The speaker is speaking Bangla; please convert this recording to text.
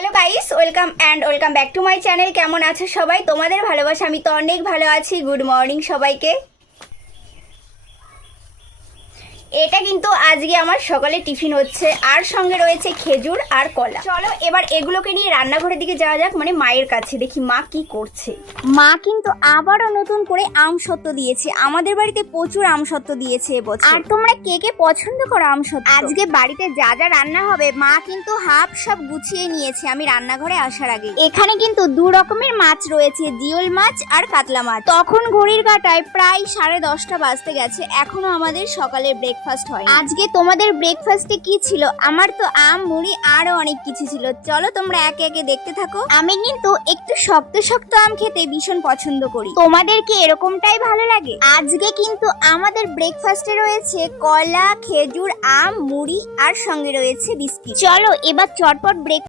Hello guys, welcome back to my channel. কেমন আছো সবাই? তোমাদের ভালোবাসা আমি তো অনেক ভালো আছি। গুড মর্নিং সবাইকে। এটা কিন্তু আজকে আমার সকালে টিফিন হচ্ছে, আর সঙ্গে রয়েছে খেজুর আর কলা। চলো এবার এগুলোকে নিয়ে রান্নাঘরের দিকে যাওয়া যাক, মানে মায়ের কাছে, দেখি মা কি করছে। মা কিন্তু আবারও নতুন করে আমসত্ত্ব দিয়েছে। আমাদের বাড়িতে প্রচুর আমসত্ত্ব দিয়েছে এবছর। আর তোমরা কে কে পছন্দ করো আমসত্ত্ব? আজকে বাড়িতে যা যা রান্না হবে মা কিন্তু হাফ সব গুছিয়ে নিয়েছে আমি রান্নাঘরে আসার আগে। এখানে কিন্তু দু রকমের মাছ রয়েছে, জিওল মাছ আর কাতলা মাছ। তখন ঘড়ির কাঁটায় প্রায় 10:30 বাজতে গেছে, এখনো আমাদের সকালের ব্রেকফাস্ট হয়। আজকে তোমাদের ব্রেকফাস্টে কি ছিল? আমার তো আম, মুড়ি আরো অনেক কিছু ছিল। চলো তোমরা একে একে দেখতে থাকো। আমি কিন্তু একটু শক্ত শক্ত আম খেতে ভীষণ পছন্দ করি। তোমাদের কি এরকমটাই ভালো লাগে? আজকে কিন্তু আমাদের ব্রেকফাস্টে রয়েছে কলা, খেজুর, আম, মুড়ি আর সঙ্গে রয়েছে বিস্কিট। চলো এবার চটপট ব্রেক